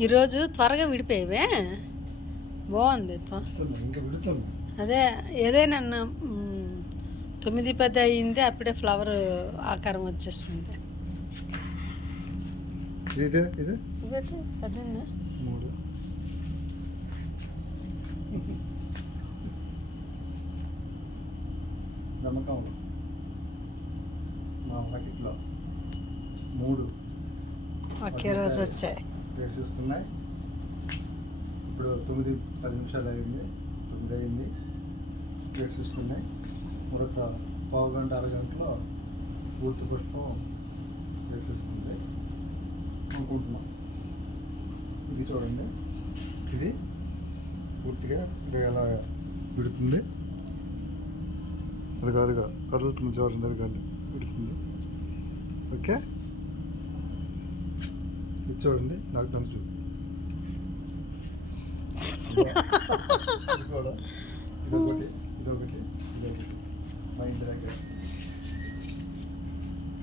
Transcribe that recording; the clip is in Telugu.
ఈరోజు త్వరగా విడిపోయావే? బాగుంది అదే ఏదైనా తొమ్మిది పది అయింది అప్పుడే ఫ్లవర్ ఆకారం వచ్చేస్తుంది నమ్మకం. మూడు. ఒకే రోజు వచ్చాయి. వేసేస్తున్నాయి ఇప్పుడు తొమ్మిది పది నిమిషాలు అయింది. తొమ్మిది అయింది. వేసేస్తున్నాయి మరొక పావు గంట అరగంటలో పూర్తి పుష్పం వేసేస్తుంది అనుకుంటున్నాం. ఇది చూడండి. ఇది పూర్తిగా ఇలా విడుతుంది. అది కాదుగా కదులుతుంది చూడండి అది కాదు. విడుతుంది. ఓకే? ఇది చూడండి నాకు నన్ను చూడు. ఇది కూడా